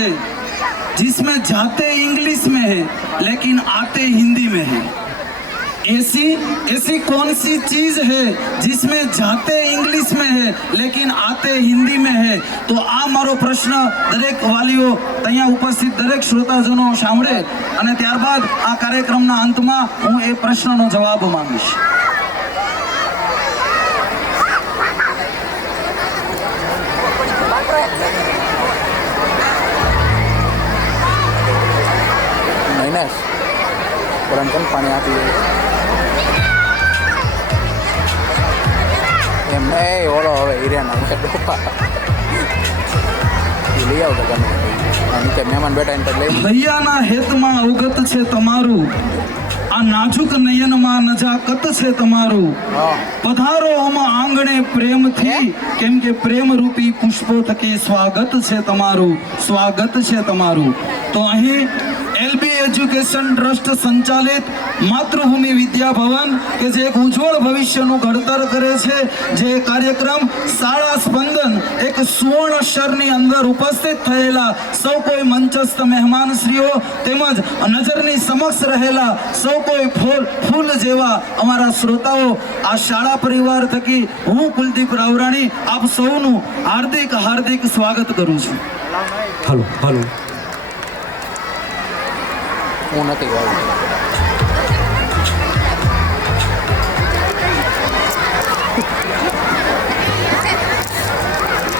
है जिसमें जाते इंग्लिश में है लेकिन आते हिंदी में है? ऐसी कौन सी चीज है जिसमें जाते इंग्लिश में है लेकिन आते हिंदी में है? तो आ मारो प्रश्न दरेक वालीओ ત્યાં ઉપસ્થિત દરેક શ્રોતાજનો સાંભળે અને ત્યારબાદ આ કાર્યક્રમના અંતમાં હું એ પ્રશ્નનો જવાબ માંગીશ. પાણી આપી એમ નહીં ઓળો હવે હિરિયાના લઈ આવો તમે નીચે મહેમાન બેઠા એને લઈ હૈયાના હેતમાં અવગત છે તમારું, આ નાજુક નયનમાં નજાકત છે તમારું. પધારો આમાં આંગણે પ્રેમથી, કેમ કે પ્રેમ રૂપી પુષ્પો થકી સ્વાગત છે તમારું, સ્વાગત છે તમારું. તો અહીં એલબી એજ્યુકેશન ટ્રસ્ટ સંચાલિત માતૃભૂમિ વિદ્યા ભવન કે જે એક ઉજ્જવળ ભવિષ્યનું ઘડતર કરે છે, જે કાર્યક્રમ શાળા સ્પંદન એક સુવર્ણ અક્ષરની અંદર ઉપસ્થિત થયેલા સૌ કોઈ મંચસ્થ મહેમાનશ્રીઓ તેમજ નજરની સમક્ષ રહેલા સૌ કોઈ ફૂલ જેવા અમારા શ્રોતાઓ, આ શાળા પરિવાર થકી હું કુલદીપ રાવરાણી આપ સૌનું હાર્દિક હાર્દિક સ્વાગત કરું છું. હલો હલો હું નથી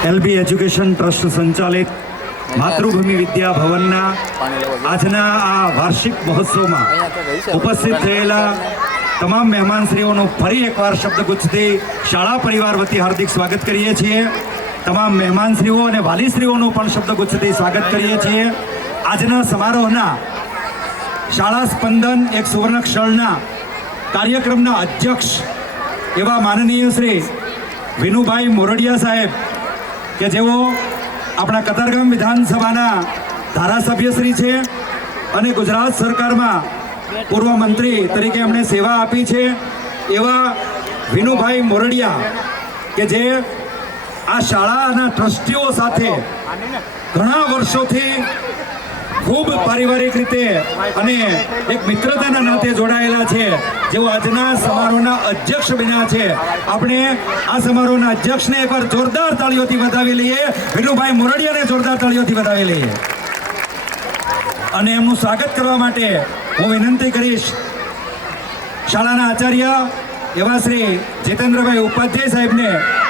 એલબી એજ્યુકેશન ટ્રસ્ટ સંચાલિત માતૃભૂમિ વિદ્યા ભવનના આજના આ વાર્ષિક મહોત્સવમાં ઉપસ્થિત થયેલા તમામ મહેમાનશ્રીઓનું ફરી એકવાર શબ્દગુચ્છથી શાળા પરિવાર વતી હાર્દિક સ્વાગત કરીએ છીએ. તમામ મહેમાનશ્રીઓ અને વાલીશ્રીઓનું પણ શબ્દગુચ્છથી સ્વાગત કરીએ છીએ. આજના સમારોહના શાળા સ્પંદન એક સુવર્ણક્ષરના કાર્યક્રમના અધ્યક્ષ એવા માનનીય શ્રી વિનુભાઈ મોરડિયા સાહેબ કે જેઓ આપણા કતારગામ વિધાનસભાના ધારાસભ્યશ્રી છે અને ગુજરાત સરકારમાં પૂર્વ મંત્રી તરીકે એમણે સેવા આપી છે, એવા વિનુભાઈ મોરડિયા કે જે આ શાળાના ટ્રસ્ટીઓ સાથે ઘણા વર્ષોથી ખૂબ પારિવારિક રીતે અને એક મિત્રતાના નાતે જોડાયેલા છે, જેઓ આજના સમારોહના અધ્યક્ષ બન્યા છે. આપણે આ સમારોહના અધ્યક્ષને એકવાર જોરદાર તાળીઓથી વધાવી લઈએ, વિનુભાઈ મોરડિયાને જોરદાર તાળીઓથી વધાવી લઈએ. અને એમનું સ્વાગત કરવા માટે હું વિનંતી કરીશ શાળાના આચાર્ય એવા શ્રી જીતેન્દ્રભાઈ ઉપાધ્યાય સાહેબને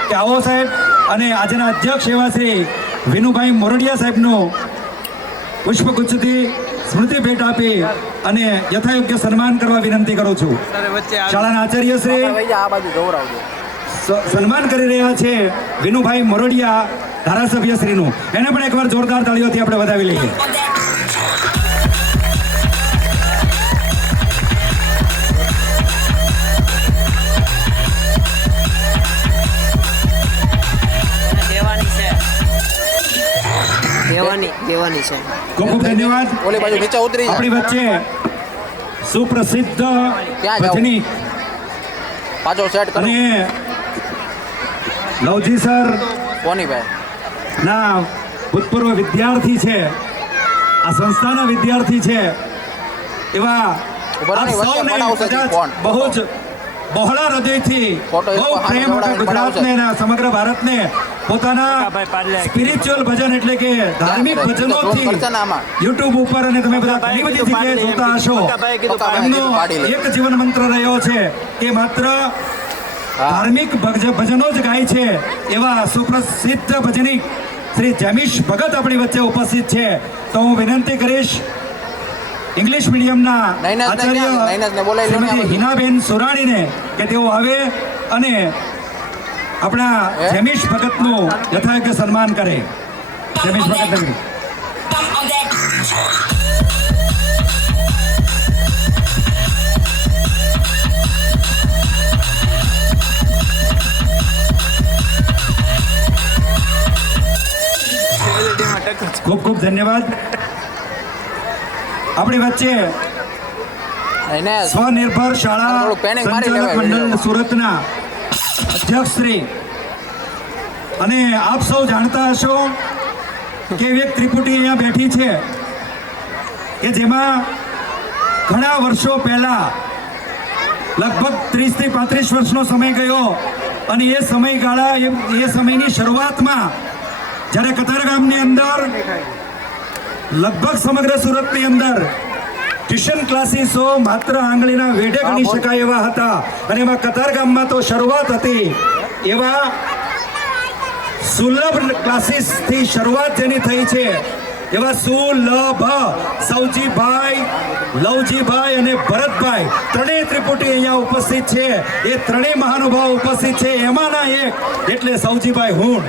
કે આવો સાહેબ, અને આજના અધ્યક્ષ એવા શ્રી વિનુભાઈ મોરડિયા સાહેબનું પુષ્પગુચ્છથી સ્મૃતિ ભેટ આપી અને યથાયોગ્ય સન્માન કરવા વિનંતી કરું છું. શાળાના આચાર્ય શ્રી સન્માન કરી રહ્યા છે વિનુભાઈ મોરડિયા ધારાસભ્યશ્રીનું, એને પણ એકવાર જોરદાર તાળીઓથી આપણે વધાવી લઈએ. દેવાની છે. ખૂબ ખૂબ ધન્યવાદ. આપણી વચ્ચે સુપ્રસિદ્ધ ભજનીક અને લવજી સર ના ભૂતપૂર્વ વિદ્યાર્થી છે, આ સંસ્થાના વિદ્યાર્થી છે, એવા સૌને બહુ જ બહોળા હૃદયથી બહુ પ્રેમ ગુજરાતને અને સમગ્ર ભારતને પોતાના સ્પિરિચ્યુઅલ ભજન એટલે કે ધાર્મિક ભજનોથી યુટ્યુબ ઉપર અને તમે બધા ઘણી બધી જગ્યાએ જોતા હશો. એમનો એક જીવન મંત્ર રહ્યો છે કે માત્ર ધાર્મિક ભજનો જ ગાય છે, એવા સુપ્રસિદ્ધ ભજનીક શ્રી જમીશ ભગત આપણી વચ્ચે ઉપસ્થિત છે. તો હું વિનંતી કરીશ ઇંગ્લિશ મીડિયમના આચાર્ય શ્રીમતી હિનાબેન સુરાણીને કે તેઓ આવે અને આપણા જમીશ ભગતનું યથાયોગ્ય સન્માન કરે. જમીશ ભગત ખૂબ ખૂબ ધન્યવાદ. આપણી વચ્ચે સ્વનિર્ભર શાળા સંચાલક મંડળ સુરતના અધ્યક્ષ શ્રી, અને આપ સૌ જાણતા હશો કે એવી એક ત્રિપુટી અહીંયા બેઠી છે કે જેમાં ઘણા વર્ષો પહેલા લગભગ 30 થી 35 વર્ષનો સમય ગયો અને એ સમયગાળા એ સમયની શરૂઆતમાં જ્યારે કતારગામની અંદર લગભગ સમગ્ર સુરતની અંદર ટ્યુશન ક્લાસીસો માત્ર આંગળીના વેઢે ગણી શકાય એવા હતા અને એમાં કતારગામમાં તો શરૂઆત હતી એવા સુલભ ક્લાસીસથી શરૂઆત જેની થઈ છે એવા સુલભ સૌજીભાઈ, લવજીભાઈ અને ભરતભાઈ ત્રણેય ત્રિપુટી અહીંયા ઉપસ્થિત છે. એ ત્રણેય મહાનુભાવ ઉપસ્થિત છે. એમાંના એક એટલે સૌજીભાઈ હુંડ.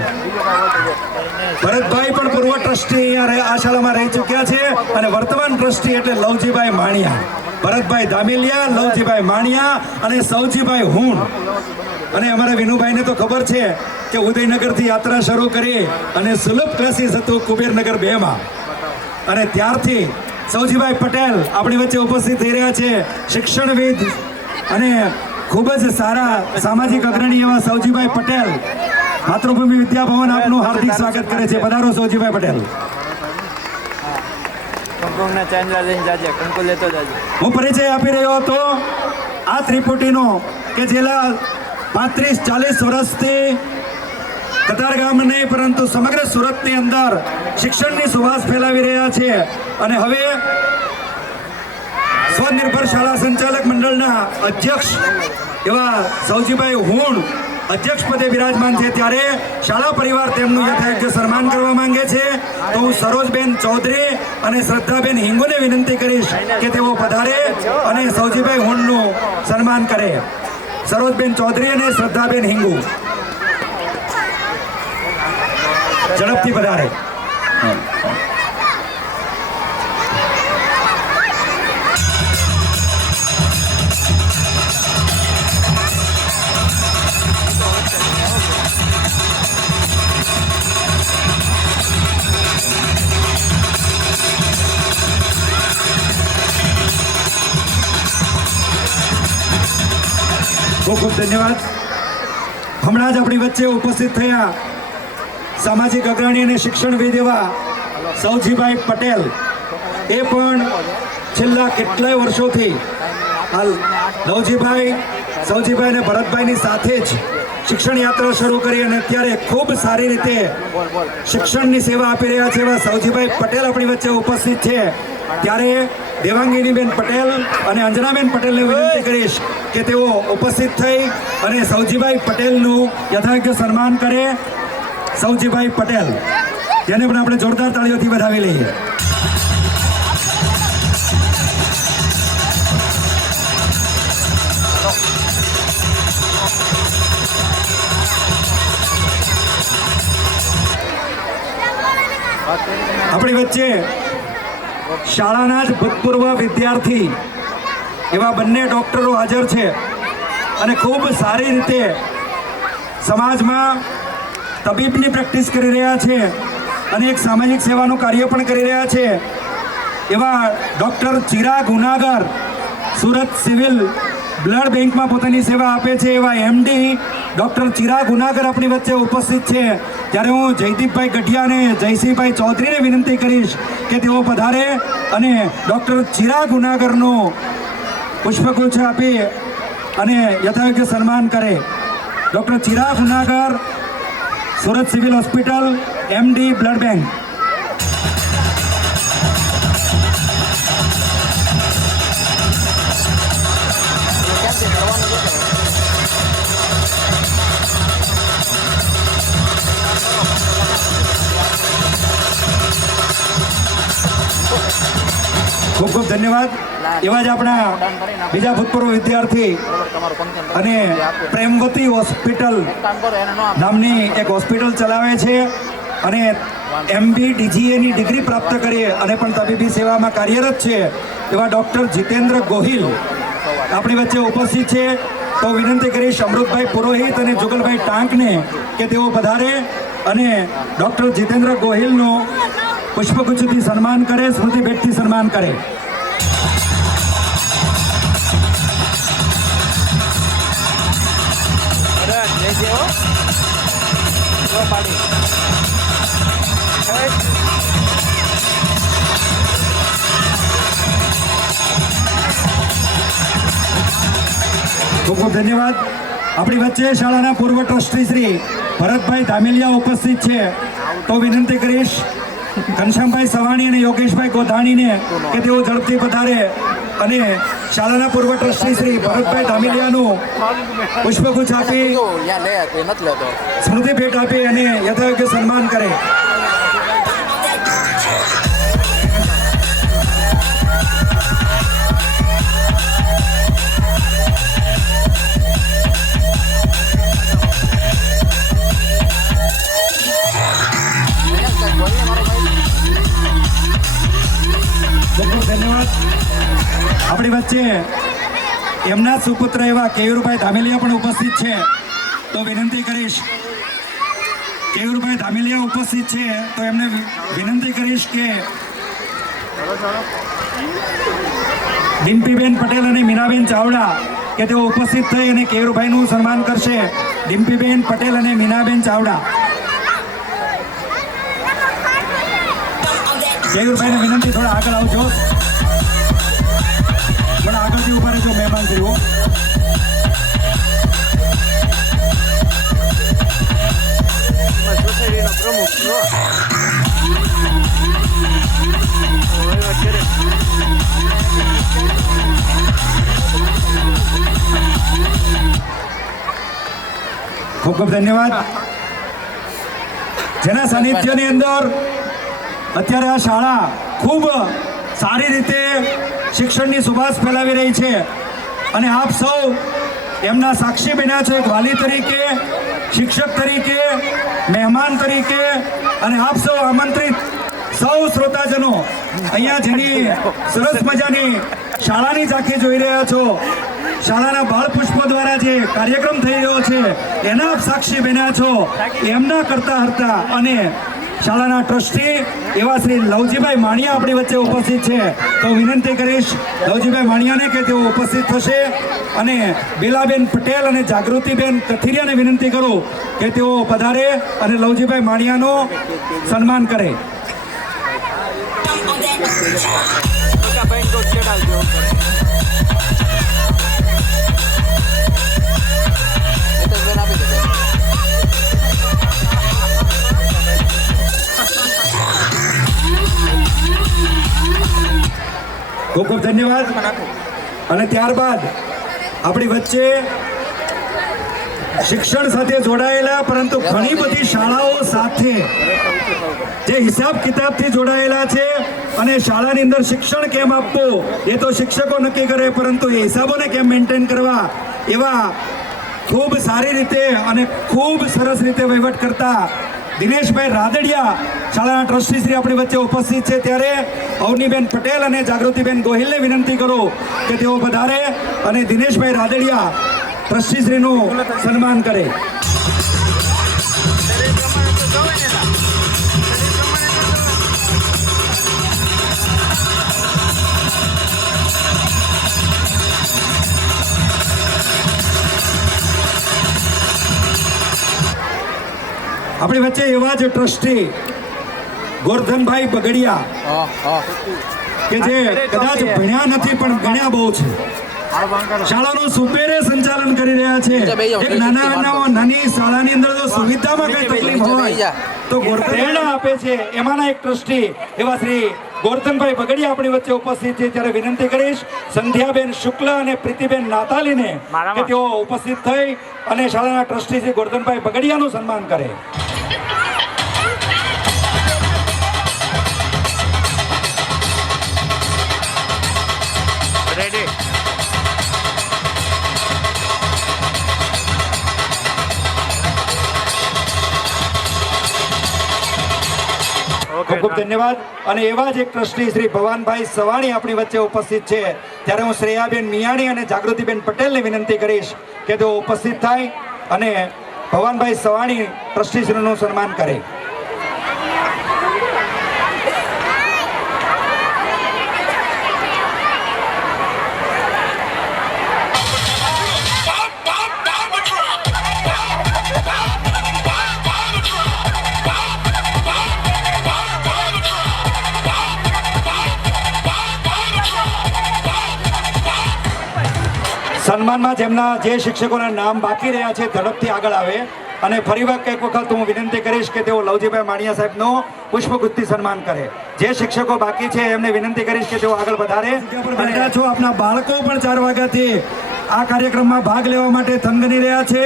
ભરતભાઈ પણ પૂર્વ ટ્રસ્ટી અહીંયા આ શાળામાં રહી ચૂક્યા છે અને વર્તમાન ટ્રસ્ટી એટલે લવજીભાઈ માણિયા. ભરતભાઈ ધામેલિયા, લવજીભાઈ માણિયા અને સૌજીભાઈ હુંડ. અને અમારા વિનુભાઈને તો ખબર છે કે ઉદયનગરથી યાત્રા શરૂ કરી અને સુલભ ક્લાસીસ હતું કુબેરનગર 2 માં અને ત્યારથી સૌજીભાઈ પટેલ આપણી વચ્ચે ઉપસ્થિત થઈ રહ્યા છે. શિક્ષણવિદ અને ખૂબ જ સારા સામાજિક અગ્રણી એવા સૌજીભાઈ પટેલ માતૃભૂમિ વિદ્યાભવન આપનું હાર્દિક સ્વાગત કરે છે. પધારો સૌજીભાઈ પટેલ. હું પરિચય આપી રહ્યો હતો આ ત્રિપુટીનો કે જેલા 35-40 વર્ષથી કતારગામ નહીં પરંતુ સમગ્ર સુરતની અંદર શિક્ષણની સુવાસ ફેલાવી રહ્યા છે અને હવે સ્વનિર્ભર શાળા સંચાલક મંડળના અધ્યક્ષ એવા સૌજીભાઈ હુંડ અધ્યક્ષ પદે બિરાજમાન છે. ત્યારે શાળા પરિવાર તેમનું યથાયોગ્ય સન્માન કરવા માંગે છે. તો હું સરોજબેન ચૌધરી અને શ્રદ્ધાબેન હિંગુને વિનંતી કરીશ કે તેઓ પધારે અને સૌજીભાઈ હુંડનું સન્માન કરે. સરોજબેન ચૌધરી અને શ્રદ્ધાબેન હિંગુ ઝડપથી પધારે. ખૂબ ખૂબ ધન્યવાદ. હમણાં જ આપણી વચ્ચે ઉપસ્થિત થયા સામાજિક અગ્રણી અને શિક્ષણવિદ એવા સૌજીભાઈ પટેલ એ પણ છેલ્લા કેટલાય વર્ષોથી હાલ લવજીભાઈ, સૌજીભાઈ અને ભરતભાઈની સાથે જ શિક્ષણ યાત્રા શરૂ કરી અને અત્યારે ખૂબ સારી રીતે શિક્ષણની સેવા આપી રહ્યા છે એવા સૌજીભાઈ પટેલ આપણી વચ્ચે ઉપસ્થિત છે. ત્યારે દેવાંગીનીબેન પટેલ અને અંજનાબેન પટેલને વિનંતી કરીશ કે તેઓ ઉપસ્થિત થઈ અને સૌજીભાઈ પટેલનું યથાયોગ્ય સન્માન કરે. સૌજીભાઈ પટેલ જેને પણ આપણે જોરદાર તાળીઓથી વધાવી લઈએ. આપણી વચ્ચે શાળાના જ ભૂતપૂર્વ વિદ્યાર્થી એવા બંને ડોક્ટરો હાજર છે અને ખૂબ સારી રીતે સમાજમાં તબીબની પ્રેક્ટિસ કરી રહ્યા છે અને એક સામાજિક સેવાનું કાર્ય પણ કરી રહ્યા છે એવા doctor Chirag Gunagar Surat civil blood બેંકમાં પોતાની સેવા આપે છે એવા એમડી ડૉક્ટર ચિરાગ ગુનાગર આપણી વચ્ચે ઉપસ્થિત છે. ત્યારે હું જયદીપભાઈ ગઢિયા અને જયસિંહભાઈ ચૌધરીને વિનંતી કરીશ કે તેઓ પધારે અને ડૉક્ટર ચિરાગ ગુનાગરનું પુષ્પગુચ્છ આપી અને યથાયોગ્ય સન્માન કરે. Doctor Chirag Gunagar, Surat civil hospital, MD blood bank. ખૂબ ખૂબ ધન્યવાદ. એવા જ આપણા બીજા ભૂતપૂર્વ વિદ્યાર્થી અને પ્રેમવતી હોસ્પિટલ નામની એક હોસ્પિટલ ચલાવે છે અને MB DGAની ડિગ્રી પ્રાપ્ત કરી અને પણ તબીબી સેવામાં કાર્યરત છે એવા ડૉક્ટર જીતેન્દ્ર ગોહિલ આપણી વચ્ચે ઉપસ્થિત છે. તો વિનંતી કરીશ અમૃતભાઈ પુરોહિત અને જુગલભાઈ ટાંકને કે તેઓ પધારે અને ડૉક્ટર જીતેન્દ્ર ગોહિલનું પુષ્પગુચ્છથી સન્માન કરે, સ્મૃતિ ભેટથી સન્માન કરે. ખૂબ ખૂબ ધન્યવાદ. આપણી વચ્ચે શાળાના પૂર્વ ટ્રસ્ટી શ્રી ભરતભાઈ ધામેલિયા ઉપસ્થિત છે. તો વિનંતી કરીશ ઘનશ્યામભાઈ સવાણી અને યોગેશભાઈ ગોધાણીને કે તેઓ ઝડપથી પધારે અને શાળાના પૂર્વ ટ્રસ્ટી શ્રી ભરતભાઈ ધામેલિયાનું પુષ્પગુચ્છ આપી ત્યાં લે કોઈ નથી લેતો. સ્મૃતિ ભેટ આપી અને યથાયોગ્ય સન્માન કરે. ખૂબ ખૂબ ધન્યવાદ. આપણી વચ્ચે એમના સુપુત્ર એવા કેયુરભાઈ ધામેલિયા પણ ઉપસ્થિત છે. તો વિનંતી કરીશ કેયુરભાઈ ધામેલિયા ઉપસ્થિત છે તો એમને વિનંતી કરીશ કે ડિમ્પીબેન પટેલ અને મીનાબેન ચાવડા કે તેઓ ઉપસ્થિત થઈ અને કેયુરભાઈનું સન્માન કરશે. ડિમ્પીબેન પટેલ અને મીનાબેન ચાવડા. કેયુરભાઈને વિનંતી થોડા આગળ આવજો, થોડા આગળથી ઉભા રહેજો મહેમાન શ્રીઓ. સોસાયટીના પ્રમુખ છો. ખૂબ ખૂબ ધન્યવાદ. જેના સાનિધ્યની અંદર અત્યારે આ શાળા ખૂબ સારી રીતે શિક્ષણની સુવાસ ફેલાવી રહી છે અને આપ સૌ એમના સાક્ષી બન્યા છે. એક વાલી તરીકે, શિક્ષક તરીકે, મહેમાન તરીકે અને આપ સૌ આમંત્રિત સૌ શ્રોતાજનો અહીંયા જેની સરસ મજાની શાળાની ઝાંખી જોઈ રહ્યા છો, શાળાના બાળ પુષ્પો દ્વારા જે કાર્યક્રમ થઈ રહ્યો છે એના આપ સાક્ષી બન્યા છો. એમના કરતા હરતા અને શાળાના ટ્રસ્ટી એવા શ્રી લવજીભાઈ માણિયા આપણી વચ્ચે ઉપસ્થિત છે. તો વિનંતી કરીશ લવજીભાઈ માણિયાને કે તેઓ ઉપસ્થિત થશે અને બેલાબેન પટેલ અને જાગૃતિબેન કથિરિયાને વિનંતી કરું કે તેઓ પધારે અને લવજીભાઈ માણિયાનું સન્માન કરે. હિતેશભાઈને આપી દે. ખૂબ ખૂબ ધન્યવાદ. અને ત્યારબાદ આપણી વચ્ચે શિક્ષણ સાથે જોડાયેલા પરંતુ ઘણી બધી શાળાઓ સાથે જે હિસાબ કિતાબથી જોડાયેલા છે અને શાળાની અંદર શિક્ષણ કેમ આપવું એ તો શિક્ષકો નક્કી કરે, પરંતુ એ હિસાબોને કેમ મેન્ટેન કરવા એવા ખૂબ સારી રીતે અને ખૂબ સરસ રીતે વહીવટ કરતા દિનેશભાઈ રાદડિયા શાળાના ટ્રસ્ટી શ્રી આપણી વચ્ચે ઉપસ્થિત છે. ત્યારે અવનીબેન પટેલ અને જાગૃતિબેન ગોહિલને વિનંતી કરું કે તેઓ પધારે અને દિનેશભાઈ રાદડિયા ટ્રસ્ટી શ્રીનું સન્માન કરે. આપણી વચ્ચે એવા જ ટ્રસ્ટી ગોરધનભાઈ બગડિયા કે જે કદાચ ભણ્યા નથી પણ ગણ્યા બહુ છે. શાળાનું સુપેરે સંચાલન કરી રહ્યા છે. એક નાની શાળાની અંદર જો સુવિધામાં કઈ તકલીફ હોય તો પ્રેરણા આપે છે. એમાંના એક ટ્રસ્ટી એવા શ્રી ગોરધનભાઈ બગડિયા આપણી વચ્ચે ઉપસ્થિત છે. ત્યારે વિનંતી કરીશ સંધ્યાબેન શુક્લ અને પ્રીતિબેન નાતાલીને કે તેઓ ઉપસ્થિત થઈ અને શાળાના ટ્રસ્ટી શ્રી ગોરધનભાઈ બગડિયાનું સન્માન કરે. રેડી. ખૂબ ખૂબ ધન્યવાદ. અને એવા જ એક ટ્રસ્ટી શ્રી ભવાનભાઈ સવાણી આપણી વચ્ચે ઉપસ્થિત છે. ત્યારે હું શ્રેયાબેન મિયાણી અને જાગૃતિબેન પટેલને વિનંતી કરીશ કે તેઓ ઉપસ્થિત થાય અને ભવાનભાઈ સવાણી ટ્રસ્ટી શ્રીનું સન્માન કરે. સન્માનમાં જેમના જે શિક્ષકોના નામ બાકી રહ્યા છે ઝડપથી આગળ આવે અને ફરી એક વખત હું વિનંતી કરીશ કે તેઓ લવજીભાઈ માણિયા સાહેબનો પુષ્પગુચ્છથી સન્માન કરે. જે શિક્ષકો બાકી છે એમને વિનંતી કરીશ કે તેઓ આગળ વધારે. બેઠા છો, આપના બાળકો પણ 4 વાગ્યાથી આ કાર્યક્રમમાં ભાગ લેવા માટે થનગની રહ્યા છે.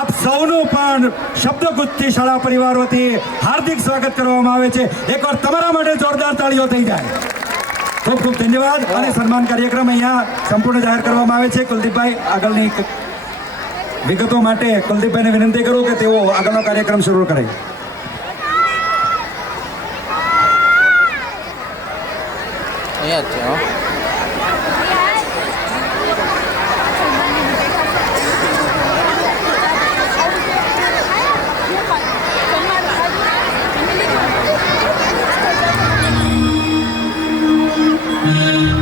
આપ સૌનું પણ શબ્દગુચ્છથી શાળા પરિવાર વતી હાર્દિક સ્વાગત કરવામાં આવે છે. એકવાર તમારા માટે જોરદાર તાળીઓ થઈ જાય. ખૂબ ખૂબ ધન્યવાદ. અને સન્માન કાર્યક્રમ અહીંયા સંપૂર્ણ જાહેર કરવામાં આવે છે. કુલદીપભાઈ આગળની વિગતો માટે કુલદીપભાઈને વિનંતી કરું કે તેઓ આગળનો કાર્યક્રમ શરૂ કરે. અહીંયા જ છે હો. Thank you.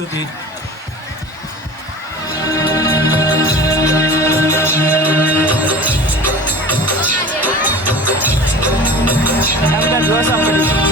સ્તુતિ. એમને જોશો પડી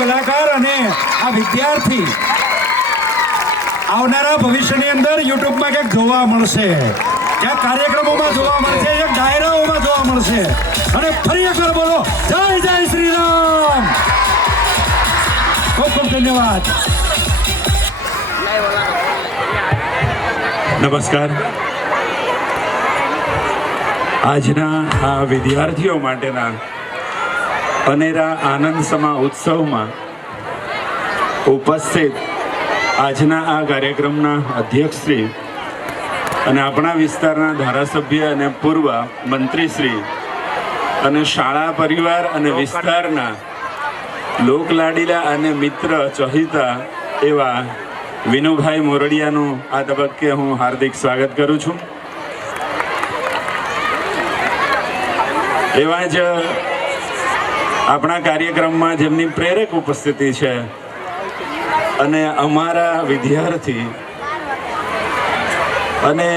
કલાકાર અને આ વિદ્યાર્થી આવનારા ભવિષ્યની અંદર યુટ્યુબમાં ક્યાંક જોવા મળશે, ક્યાંક કાર્યક્રમોમાં જોવા મળશે, ક્યાંક ડાયરાઓમાં જોવા મળશે. અને ફરી એકવાર બોલો જય જય શ્રી રામ. ખૂબ ખૂબ ધન્યવાદ. નમસ્કાર. આજના આ વિદ્યાર્થીઓ માટેના અનેરા આનંદસમા ઉત્સવમાં ઉપસ્થિત આજના આ કાર્યક્રમના અધ્યક્ષશ્રી અને આપણા વિસ્તારના ધારાસભ્ય અને પૂર્વ મંત્રીશ્રી અને શાળા પરિવાર અને વિસ્તારના લોકલાડીલા અને મિત્ર ચહિતા એવા વિનુભાઈ મોરડિયાનું આ તબક્કે હું હાર્દિક સ્વાગત કરું છું. એવા જ આપણા કાર્યક્રમમાં જેમની પ્રેરક ઉપસ્થિતિ છે અને અમારા વિદ્યાર્થી અને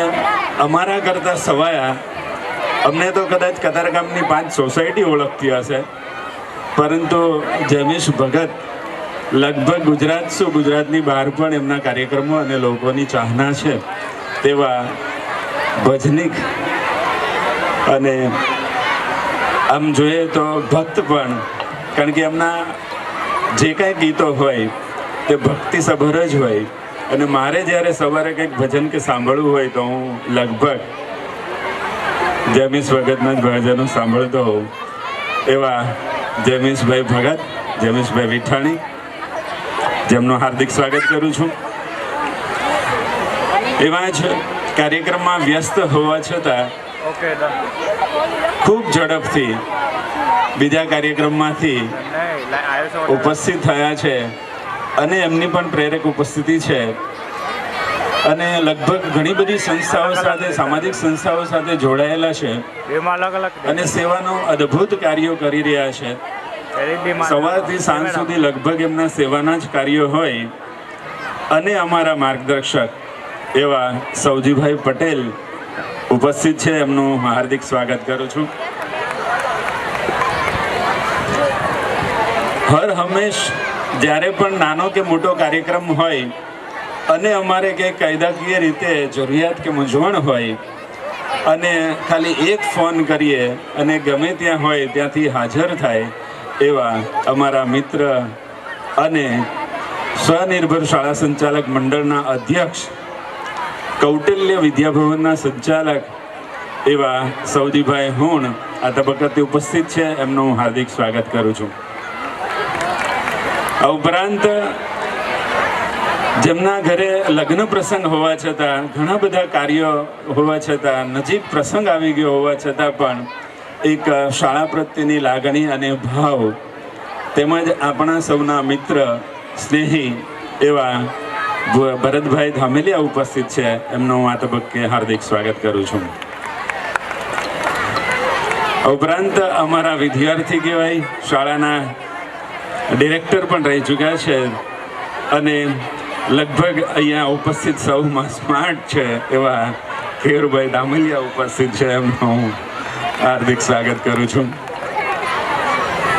અમારા કરતા સવાયા, અમને તો કદાચ કતારગામની 5 સોસાયટી ઓળખતી હશે, પરંતુ જમીશ ભગત લગભગ ગુજરાત શું ગુજરાતની બહાર પણ એમના કાર્યક્રમો અને લોકોની ચાહના છે તેવા ભજનીક અને આમ જોઈએ તો ભક્ત પણ, કારણ કે એમના જે કાંઈ ગીતો હોય તે ભક્તિસભર જ હોય. અને મારે જ્યારે સવારે કંઈક ભજન કે સાંભળવું હોય તો હું લગભગ જમીશ ભગતના જ ભજનો સાંભળતો હોઉં. એવા જમીશભાઈ ભગત, જમીશભાઈ વિઠાણી, જેમનું હાર્દિક સ્વાગત કરું છું. એવા જ કાર્યક્રમમાં વ્યસ્ત હોવા છતાં ખૂબ ઝડપથી બીજા કાર્યક્રમમાંથી ઉપસ્થિત થયા છે અને એમની પણ પ્રેરક ઉપસ્થિતિ છે. અને લગભગ ઘણી બધી સંસ્થાઓ સાથે, સામાજિક સંસ્થાઓ સાથે જોડાયેલા છે અને સેવાનો અદ્ભુત કાર્યો કરી રહ્યા છે. સવારથી સાંજ સુધી લગભગ એમના સેવાના જ કાર્યો હોય. અને અમારા માર્ગદર્શક એવા સૌજીભાઈ પટેલ ઉપસ્થિત છે, એમનું હાર્દિક સ્વાગત કરું છું. હર હંમેશ જ્યારે પણ નાનો કે મોટો કાર્યક્રમ હોય અને અમારે કંઈક કાયદાકીય રીતે જરૂરિયાત કે મૂંઝવણ હોય અને ખાલી એક ફોન કરીએ અને ગમે ત્યાં હોય ત્યાંથી હાજર થાય એવા અમારા મિત્ર અને સ્વનિર્ભર શાળા સંચાલક મંડળના અધ્યક્ષ, કૌટિલ્ય વિદ્યાભવનના સંચાલક એવા સૌજીભાઈ હુણ આ તબક્કે ઉપસ્થિત છે, એમનું હું હાર્દિક સ્વાગત કરું છું. આ ઉપરાંત જેમના ઘરે લગ્ન પ્રસંગ હોવા છતાં, ઘણા બધા કાર્યો હોવા છતાં, નજીક પ્રસંગ આવી ગયો હોવા છતાં પણ એક શાળા પ્રત્યેની લાગણી અને ભાવ, તેમજ આપણા સૌના મિત્ર સ્નેહી એવા ભરતભાઈ ધામેલિયા ઉપસ્થિત છે, એમનું હું આ તબક્કે હાર્દિક સ્વાગત કરું છું. ઉપરાંત અમારા વિદ્યાર્થી કહેવાય, શાળાના ડિરેક્ટર પણ રહી ચૂક્યા છે અને લગભગ અહીંયા ઉપસ્થિત સૌમાં સ્માર્ટ છે એવા ખેરુભાઈ ધામેલિયા ઉપસ્થિત છે, એમનું હું હાર્દિક સ્વાગત કરું છું.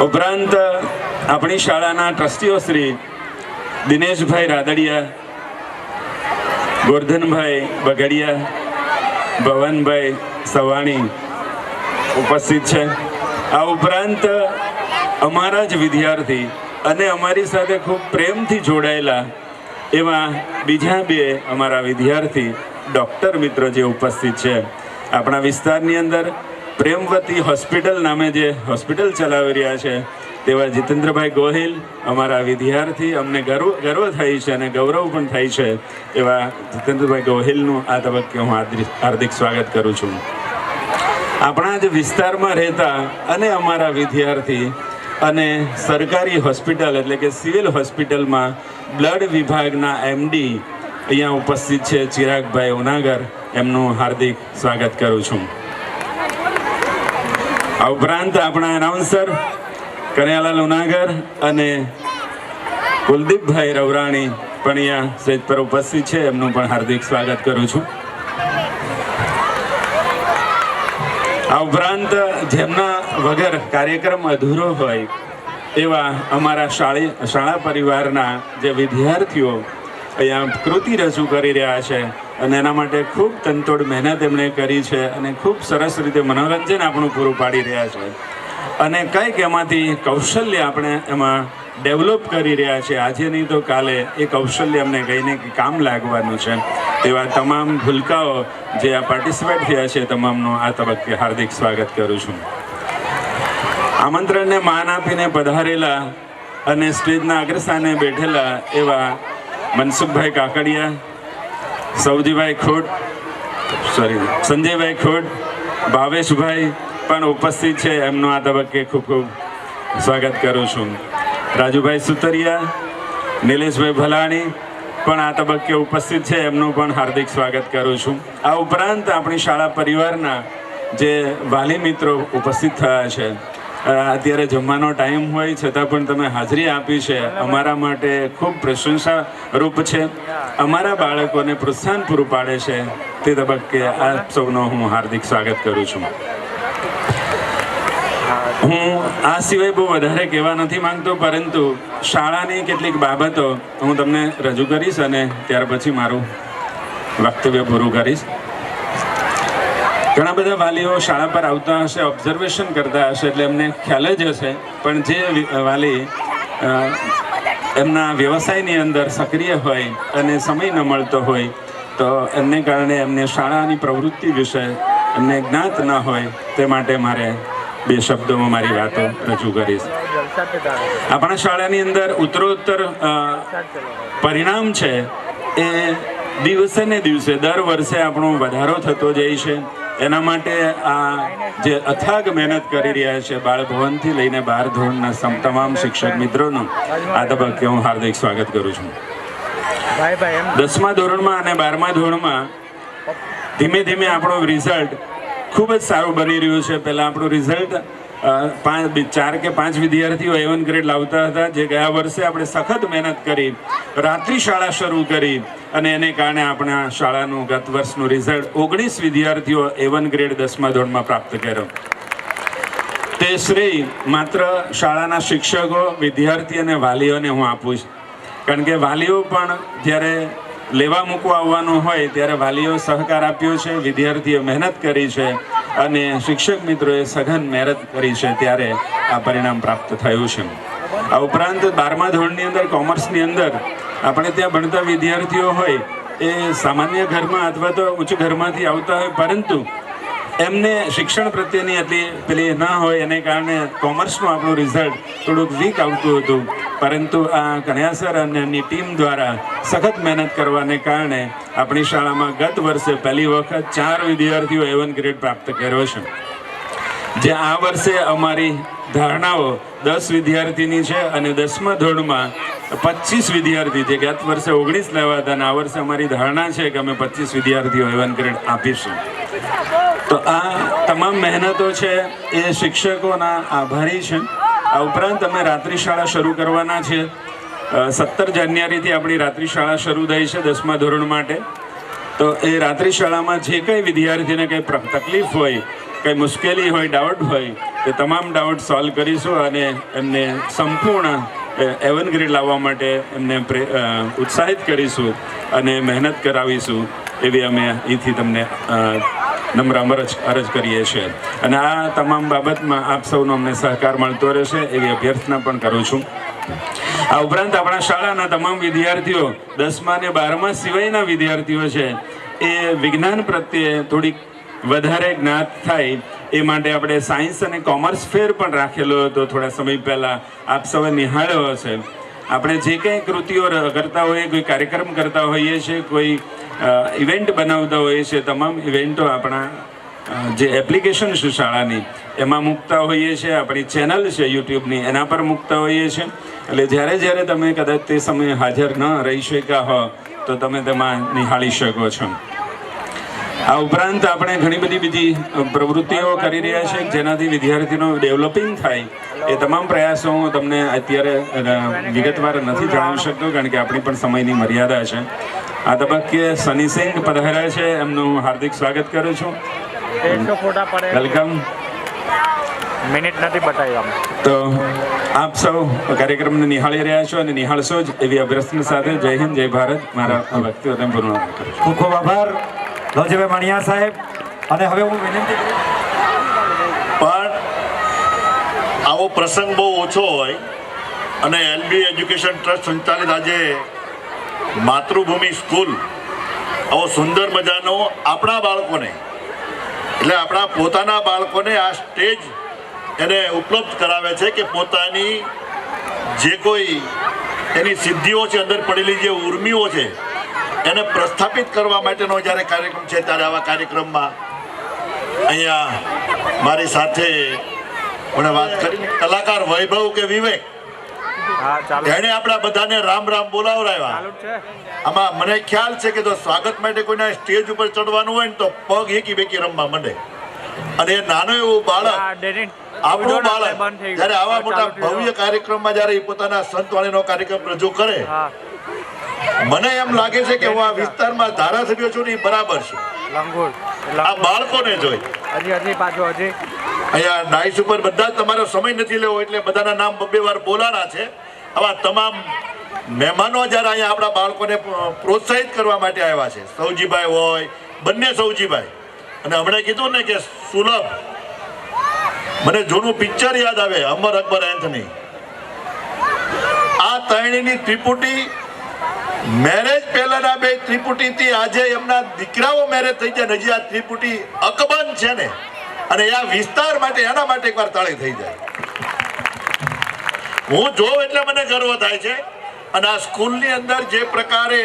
ઉપરાંત આપણી શાળાના ટ્રસ્ટીઓ શ્રી દિનેશભાઈ રાદડિયા, ગોરધનભાઈ બગડિયા, ભવનભાઈ સવાણી ઉપસ્થિત છે. આ ઉપરાંત અમારા જ વિદ્યાર્થી અને અમારી સાથે ખૂબ પ્રેમથી જોડાયેલા એવા બીજા 2 અમારા વિદ્યાર્થી ડૉક્ટર મિત્રો જે ઉપસ્થિત છે. આપણા વિસ્તારની અંદર પ્રેમવતી હોસ્પિટલ નામે જે હોસ્પિટલ ચલાવી રહ્યા છે તેવા જીતેન્દ્રભાઈ ગોહિલ અમારા વિદ્યાર્થી, અમને ગર્વ થાય છે અને ગૌરવ પણ થાય છે એવા જીતેન્દ્રભાઈ ગોહિલનું આ તબક્કે હું હાર્દિક સ્વાગત કરું છું. આપણા જ વિસ્તારમાં રહેતા અને અમારા વિદ્યાર્થી અને સરકારી હોસ્પિટલ એટલે કે સિવિલ હોસ્પિટલમાં બ્લડ વિભાગના MD અહીંયા ઉપસ્થિત છે, ચિરાગભાઈ ઉનાગર, એમનું હાર્દિક સ્વાગત કરું છું. આ ઉપરાંત આપણા એનાઉન્સર કનૈયાલાલ ઉનાગર અને કુલદીપભાઈ રવરાણી પણ અહીંયા સ્ટેજ પર ઉપસ્થિત છે, એમનું પણ હાર્દિક સ્વાગત કરું છું. આ ઉપરાંત જેમના વગર કાર્યક્રમ અધૂરો હોય એવા અમારા શાળા પરિવારના જે વિદ્યાર્થીઓ અહીંયા કૃતિ રજૂ કરી રહ્યા છે અને એના માટે ખૂબ તનતોડ મહેનત એમણે કરી છે અને ખૂબ સરસ રીતે મનોરંજન આપણું પૂરું પાડી રહ્યા છે અને કંઈક એમાંથી કૌશલ્ય આપણે એમાં ડેવલપ કરી રહ્યા છે. આજે નહીં તો કાલે એ કૌશલ્ય અમને કંઈને કામ લાગવાનું છે. તેવા તમામ ભૂલકાઓ જે આ પાર્ટિસિપેટ થયા છે તમામનું આ તબક્કે હાર્દિક સ્વાગત કરું છું. આમંત્રણને માન આપીને પધારેલા અને સ્ટેજના અગ્રસ્થાને બેઠેલા એવા મનસુખભાઈ કાકડિયા, સૌજીભાઈ ખોટ, સંજયભાઈ ખોટ, ભાવેશભાઈ પણ ઉપસ્થિત છે. એમનું આ તબક્કે ખૂબ ખૂબ સ્વાગત કરું છું. રાજુભાઈ સુતરિયા, નિલેશભાઈ ભલાણી પણ આ તબક્કે ઉપસ્થિત છે. એમનું પણ હાર્દિક સ્વાગત કરું છું. આ ઉપરાંત આપણી શાળા પરિવારના જે વાલી મિત્રો ઉપસ્થિત થયા છે. અત્યારે જમવાનો ટાઈમ હોય છતાં પણ તમે હાજરી આપી છે, અમારા માટે ખૂબ પ્રશંસારૂપ છે. અમારા બાળકોને પ્રોત્સાહન પૂરું પાડે છે. તે તબક્કે આપ સૌનો હું હાર્દિક સ્વાગત કરું છું. હું આ સિવાય બહુ વધારે કહેવા નથી માંગતો, પરંતુ શાળાની કેટલીક બાબતો હું તમને રજૂ કરીશ અને ત્યાર પછી મારું વક્તવ્ય પૂરું કરીશ. ઘણા બધા વાલીઓ શાળા પર આવતા હશે, ઓબ્ઝર્વેશન કરતા હશે, એટલે એમને ખ્યાલ જ હશે. પણ જે વાલી એમના વ્યવસાયની અંદર સક્રિય હોય અને સમય ન મળતો હોય તો એમને કારણે એમને શાળાની પ્રવૃત્તિ વિશે એમને જ્ઞાત ન હોય, તે માટે મારે બે શબ્દોમાં મારી વાતો રજૂ કરીશ. આપણા શાળાની અંદર ઉત્તરોત્તર પરિણામ છે એ દિવસે ને દિવસે દર વર્ષે આપણો વધારો થતો જાય છે. એના માટે આ જે અથાગ મહેનત કરી રહ્યા છે બાળભવનથી લઈને 12 ધોરણના તમામ શિક્ષક મિત્રોનું આ તબક્કે હું હાર્દિક સ્વાગત કરું છું. 10મા ધોરણમાં અને 12મા ધોરણમાં ધીમે ધીમે આપણું રિઝલ્ટ ખૂબ જ સારું બની રહ્યું છે. પહેલાં આપણું રિઝલ્ટ 4 કે 5 વિદ્યાર્થીઓ A1 ગ્રેડ લાવતા હતા, જે ગયા વર્ષે આપણે સખત મહેનત કરી રાત્રિ શાળા શરૂ કરી અને એને કારણે આપણા શાળાનું ગત વર્ષનું રિઝલ્ટ 19 વિદ્યાર્થીઓ A1 ગ્રેડ 10મા ધોરણમાં પ્રાપ્ત કર્યો. તે શ્રેય માત્ર શાળાના શિક્ષકો, વિદ્યાર્થી અને વાલીઓને હું આપું છું. કારણ કે વાલીઓ પણ જ્યારે લેવા મૂકવા આવવાનું હોય ત્યારે વાલીઓ સહકાર આપ્યો છે, વિદ્યાર્થીઓ મહેનત કરી છે અને શિક્ષક મિત્રોએ સઘન મહેનત કરી છે, ત્યારે આ પરિણામ પ્રાપ્ત થયું છે. આ ઉપરાંત 12મા ધોરણની અંદર કોમર્સની અંદર આપણે ત્યાં ભણતા વિદ્યાર્થીઓ હોય એ સામાન્ય ઘરમાં અથવા તો ઉચ્ચ ઘરમાંથી આવતા હોય, પરંતુ એમને શિક્ષણ પ્રત્યેની એટલી પેલી ન હોય, એને કારણે કોમર્સનું આપણું રિઝલ્ટ થોડુંક વીક આવતું હતું. પરંતુ આ કન્યા સર અને એમની ટીમ દ્વારા સખત મહેનત કરવાને કારણે આપણી શાળામાં ગત વર્ષે પહેલી વખત 4 વિદ્યાર્થીઓ A1 ગ્રેડ પ્રાપ્ત કર્યો છે. જે આ વર્ષે અમારી ધારણાઓ 10 વિદ્યાર્થીની છે અને 10મા ધોરણમાં 25 વિદ્યાર્થી, જે ગત વર્ષે 19 લેવા હતા અને આ વર્ષે અમારી ધારણા છે કે અમે 25 વિદ્યાર્થીઓ A1 ગ્રેડ આપીશું. તો આ તમામ મહેનતો છે એ શિક્ષકોના આભારી છે. આ ઉપરાંત અમે રાત્રિ શાળા શરૂ કરવાના છે. 17 જાન્યુઆરીથી આપણી રાત્રિ શાળા શરૂ થઈ છે 10મા ધોરણ માટે. તો એ રાત્રિ શાળામાં જે કંઈ વિદ્યાર્થીને કંઈ તકલીફ હોય, કંઈ મુશ્કેલી હોય, ડાઉટ હોય, તે તમામ ડાઉટ સોલ્વ કરીશું અને એમને સંપૂર્ણ A1 ગ્રેડ લાવવા માટે એમને ઉત્સાહિત કરીશું અને મહેનત કરાવીશું, એવી અમે અહીંથી તમને નમ્ર અરજ કરીએ છીએ. અને આ તમામ બાબતમાં આપ સૌનો અમને સહકાર મળતો રહેશે એવી અભ્યર્થના પણ કરું છું. આ ઉપરાંત આપણા શાળાના તમામ વિદ્યાર્થીઓ 10મા અને 12મા સિવાયના વિદ્યાર્થીઓ છે એ વિજ્ઞાન પ્રત્યે થોડીક વધારે જ્ઞાત થાય એ માટે આપણે સાયન્સ અને કોમર્સ ફેર પણ રાખેલો હતો થોડા સમય પહેલાં. આપ સૌએ નિહાળ્યો હશે. આપણે જે કંઈ કૃતિઓ કરતા હોઈએ, કોઈ કાર્યક્રમ કરતા હોઈએ છીએ, કોઈ ઇવેન્ટ બનાવતા હોઈએ છીએ, તમામ ઇવેન્ટો આપણા જે એપ્લિકેશન છે શાળાની એમાં મૂકતા હોઈએ છીએ. આપણી ચેનલ છે યુટ્યુબની, એના પર મૂકતા હોઈએ છીએ. એટલે જ્યારે તમે કદાચ તે સમયે હાજર ન રહી શક્યા હો તો તમે તેમાં નિહાળી શકો છો. આ ઉપરાંત આપણે ઘણી બધી બીજી પ્રવૃત્તિઓ કરી રહ્યા છીએ જેનાથી વિદ્યાર્થીનું ડેવલપિંગ થાય. એ તમામ પ્રયાસો હું તમને અત્યારે વિગતવાર નથી જણાવી શકતો, કારણ કે આપણી પણ સમયની મર્યાદા છે. આ તબક્કે સની સિંહ પધાર્યા છે, એમનું હાર્દિક સ્વાગત કરું છું. વેલકમ. મિનિટ નથી બતાવી. તો આપ સૌ કાર્યક્રમને નિહાળી રહ્યા છો અને નિહાળશો જ એવી અભ્યર્થના સાથે જય હિન્દ જય ભારત મારા વ્યક્તિગત પૂર્ણ કરું છું. ખૂબ ખૂબ આભાર લવજીભાઈ મણિયાર સાહેબ. અને હવે હું વિનંતી કરું પણ આવો પ્રસંગ બહુ ઓછો હોય અને એલબી એજ્યુકેશન ટ્રસ્ટ સંચાલિત આજે માતૃભૂમિ સ્કૂલ આવો સુંદર મજાનો આપણા બાળકોને એટલે આપણા પોતાના બાળકોને આ સ્ટેજ એને ઉપલબ્ધ કરાવે છે કે પોતાની જે કોઈ એની સિદ્ધિઓ છે, અંદર પડેલી જે ઉર્મિઓ છે એને પ્રસ્થાપિત કરવા માટેનો જ્યારે કાર્યક્રમ છે ત્યારે આવા કાર્યક્રમમાં અહીંયા મારી સાથે મને વાત કરી કલાકાર વૈભવ કે વિવેક એને આપણા બધાને રામ રામ બોલાવરાવ્યા. આમાં મને ખ્યાલ છે કે જો સ્વાગત માટે કોઈના સ્ટેજ ઉપર ચડવાનું હોય ને તો પગ એકી બેકી રમવા માંડે. અને એ નાનો એવું બાળક, આપણું બાળક જયારે આવા મોટા ભવ્ય કાર્યક્રમમાં જયારે પોતાના સંતવાણીનો કાર્યક્રમ રજૂ કરે, મને એમ લાગે છે કે હું આ વિસ્તારમાં ધારાસભ્ય છું ને એ બરાબર છે. આ બાળકોને જોઈ અહીંયા ડાઈસ ઉપર બધા જ તમારો સમય નથી લેવો એટલે બધાના નામ બબ્બે વાર બોલાણા છે. આવા તમામ મહેમાનો જ્યારે અહીંયા આપણા બાળકોને પ્રોત્સાહિત કરવા માટે આવ્યા છે. સૌજીભાઈ હોય, બંને સૌજીભાઈ, અને હમણાં કીધું ને કે સુલભ, મને જૂનું પિક્ચર યાદ આવે અમર અકબર એન્થની. આ ત્રણેયની ત્રિપુટી મેરેજ પહેલાના બે ત્રિપુટીથી આજે એમના દીકરાઓ મેરેજ થઈ જાય. હજી આ ત્રિપુટી અકબંધ છે ને, અને આ વિસ્તાર માટે એના માટે એકવાર તાળી થઈ જાય. હું જોઉં એટલે મને ગર્વ થાય છે. અને આ સ્કૂલની અંદર જે પ્રકારે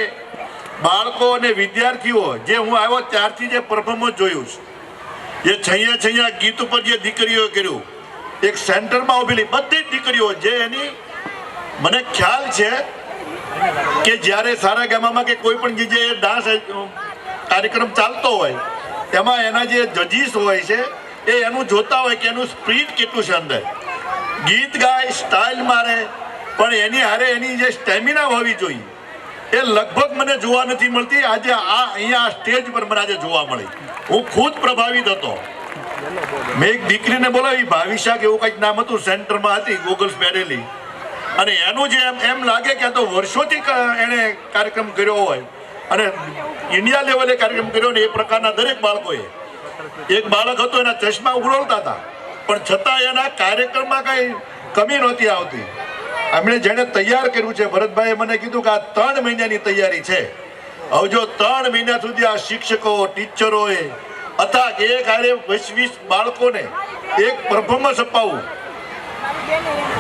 બાળકો અને વિદ્યાર્થીઓ, જે હું આવ્યો ત્યારથી જે પરફોર્મન્સ જોયું છે, જે છૈયા ગીત ઉપર જે દીકરીઓ કર્યું, એક સેન્ટરમાં ઉભેલી બધી જ દીકરીઓ, જે એની મને ખ્યાલ છે કે જ્યારે સારા ગામામાં કે કોઈ પણ જગ્યાએ ડાન્સ કાર્યક્રમ ચાલતો હોય એમાં એના જે જજીસ હોય છે એ એનું જોતા હોય કે એનું સ્પિરિટ કેટલું છે અંદર. ગીત ગાય, સ્ટાઇલ મારે, પણ એની હારે એની જે સ્ટેમિના હોવી જોઈએ એ લગભગ મને જોવા નથી મળતી. આજે અહીંયા સ્ટેજ પર મને આજે જોવા મળી. હું ખુદ પ્રભાવિત હતો. મેં એક દીકરીને બોલાવી, ભાવિશા કે એવું કંઈક નામ હતું, સેન્ટરમાં હતી, ગોગલ્સ પહેરેલી, અને એનું જે એમ લાગે કે આ તો વર્ષોથી એણે કાર્યક્રમ કર્યો હોય અને ઇન્ડિયા લેવલે કાર્યક્રમ કર્યો ને એ પ્રકારના દરેક બાળકોએ. એક બાળક હતો, એના ચશ્મા ઉગળતા હતા, પણ છતાં એના કાર્યક્રમમાં કઈ કમી નહોતી આવતી. એમણે જેને તૈયાર કર્યું છે, ભરતભાઈએ મને કીધું કે આ 3 મહિનાની તૈયારી છે. હવે જો 3 મહિના સુધી આ શિક્ષકો, ટીચરોએ અથાક એક હારે 20 બાળકોને એક પરફોર્મન્સ અપાવવું,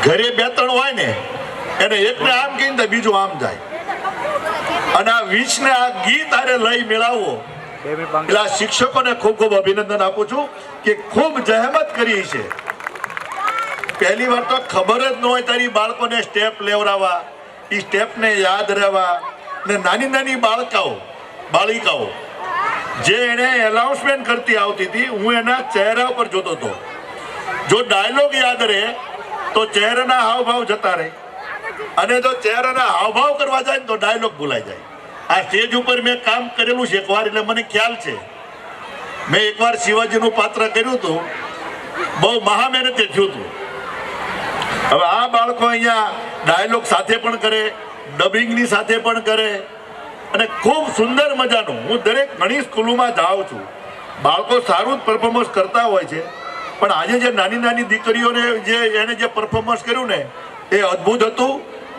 ઘરે 2-3 હોય ને એને એકને આમ કહીને બીજું આમ જાય, અને આ 20 ને આ ગીત હારે લઈ મેળવવો, એટલે આ શિક્ષકોને ખૂબ ખૂબ અભિનંદન આપું છું કે ખૂબ જહેમત કરી છે. પહેલી વાર તો ખબર જ ન હોય તારી બાળકોને સ્ટેપ લેવડાવવા, એ સ્ટેપને યાદ રહેવા, ને નાની નાની બાળિકાઓ જે એને એનાઉન્સમેન્ટ કરતી આવતી હતી, હું એના ચહેરા ઉપર જોતો હતો. જો ડાયલોગ યાદ રહે તો ચહેરાના હાવભાવ જતા રહે, અને જો ચહેરાના હાવભાવ કરવા જાય તો ડાયલોગ ભૂલાઈ જાય. આ સ્ટેજ ઉપર મેં કામ કરેલું છે એકવાર, એટલે મને ખ્યાલ છે. મેં એકવાર શિવાજીનું પાત્ર કર્યું હતું, બહુ મહા મહેનતે થયું હતું. હવે આ બાળકો અહીંયા ડાયલોગ સાથે પણ કરે, ડબિંગની સાથે પણ કરે, અને ખૂબ સુંદર મજાનું. હું દરેક ઘણી સ્કૂલોમાં જાઉં છું, બાળકો સારું જ પરફોર્મન્સ કરતા હોય છે, પણ આજે જે નાની નાની દીકરીઓને એને જે પરફોર્મન્સ કર્યું ને એ અદ્ભુત હતું.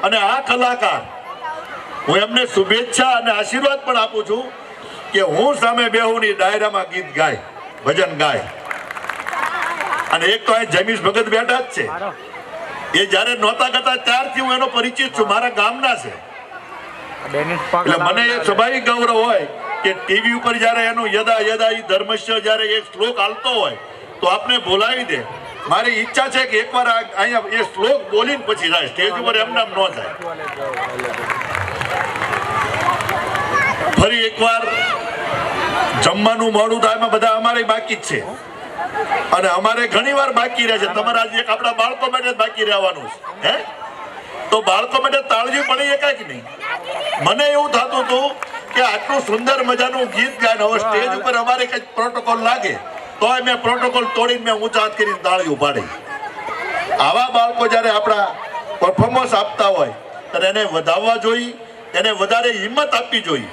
અને આ કલાકાર, હું એમને શુભેચ્છા અને આશીર્વાદ પણ આપું છું કે હું સામે બેહુની ડાયરામાં ગીત ગાય, ભજન ગાય. અને એક તો અહીં જમીશ ભગત બેઠા જ છે, એ જ્યારે નહોતા કરતા ત્યારથી હું એનો પરિચિત છું, મારા ગામના છે. એટલે મને એ સ્વાભાવિક ગૌરવ હોય કે ટીવી ઉપર જ્યારે એનું યદા યદા ઈ ધર્મસ્ય જ્યારે એક શ્લોક હાલતો હોય તો આપને બોલાવી દે. મારી ઈચ્છા છે કે એકવાર અહીંયા એ શ્લોક બોલીને પછી જાય, સ્ટેજ ઉપર એમને ન થાય. ફરી એકવાર જમવાનું મોડું થાય એમાં બધા અમારે બાકી જ છે, અને અમારે ઘણી વાર બાકી રહે છે. તમારા આજે આપણા બાળકો માટે બાકી રહેવાનું છે, તો બાળકો માટે તાળજી પડી એકાય કે નહીં. મને એવું થતું હતું કે આટલું સુંદર મજાનું ગીત ગાય, હવે સ્ટેજ ઉપર અમારે કંઈક પ્રોટોકોલ લાગે તો મેં પ્રોટોકોલ તોડીને મેં ઊંચા હાથ કરીને તાળીઓ પાડી. આવા બાળકો જ્યારે આપણા પરફોર્મન્સ આપતા હોય ત્યારે એને વધાવવા જોઈએ, એને વધારે હિંમત આપવી જોઈએ.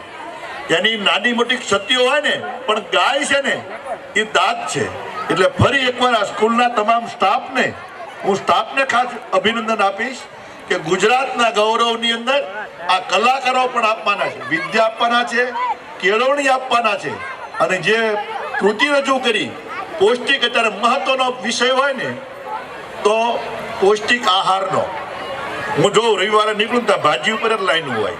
એની નાની મોટી ક્ષતિઓ હોય ને, પણ ગાય છે ને એ દાંત છે. એટલે ફરી એકવાર આ સ્કૂલના તમામ સ્ટાફને ખાસ અભિનંદન આપીશ કે ગુજરાતના ગૌરવની અંદર આ કલાકારો પણ આપવાના છે, વિદ્યા આપવાના છે, કેળવણી આપવાના છે. અને જે કૃતિ રજૂ કરી પૌષ્ટિક, અત્યારે મહત્વનો વિષય હોય ને તો પૌષ્ટિક આહારનો. હું જો રવિવારે નીકળું ત્યાં ભાજી ઉપર જ લાઈન હોય.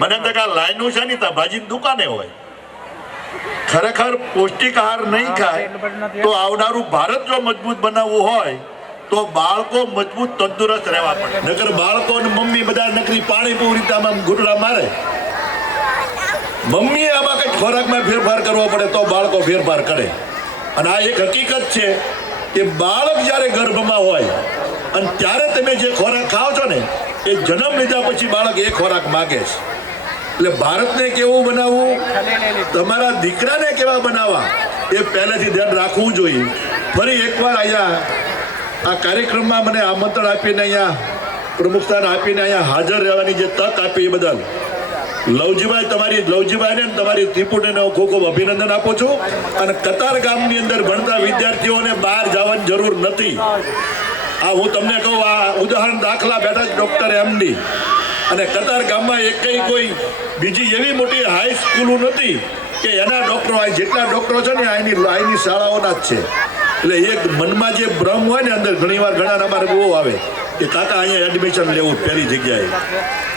મને એમ થાય કે આ લાઈનો છે ને ત્યાં ભાજીની દુકાને હોય. ખરેખર પૌષ્ટિક આહાર નહીં ખાય તો આવનારું ભારત જો મજબૂત બનાવવું હોય તો બાળકો મજબૂત તંદુરસ્ત રહેવા પડે. નકર બાળકો અને મમ્મી બધા નકરી પાણીપુરી આમાં ઘૂંટડા મારે. મમ્મીએ આમાં કંઈક ખોરાકમાં ફેરફાર કરવો પડે તો બાળકો ફેરફાર કરે. અને આ એક હકીકત છે કે બાળક જ્યારે ગર્ભમાં હોય અને ત્યારે તમે જે ખોરાક ખાઓ છો ને એ જન્મ લીધા પછી બાળક એ ખોરાક માગે છે. એટલે ભારતને કેવું બનાવવું, તમારા દીકરાને કેવા બનાવવા એ પહેલેથી ધ્યાન રાખવું જોઈએ. ફરી એકવાર અહીંયા આ કાર્યક્રમમાં મને આમંત્રણ આપીને અહીંયા પ્રમુખસ્થાન આપીને અહીંયા હાજર રહેવાની જે તક આપી એ બદલ લવજીભાઈને તમારી ત્રિપુટીને હું ખૂબ ખૂબ અભિનંદન આપું છું. અને કતાર ગામની અંદર ભણતા વિદ્યાર્થીઓને બહાર જવાની જરૂર નથી. આ હું તમને કહું, આ ઉદાહરણ દાખલા બેઠા જ ડૉક્ટર એમડી અને કતાર ગામમાં એકેય કોઈ બીજી એવી મોટી હાઈ સ્કૂલો નથી કે એના ડૉક્ટરો, જેટલા ડૉક્ટરો છે ને આઈની શાળાઓના જ છે. એટલે એક મનમાં જે ભ્રમ હોય ને અંદર ઘણીવાર ઘણા અમારે બહુ આવે કે કાકા અહીંયા એડમિશન લેવું પહેલી જગ્યાએ,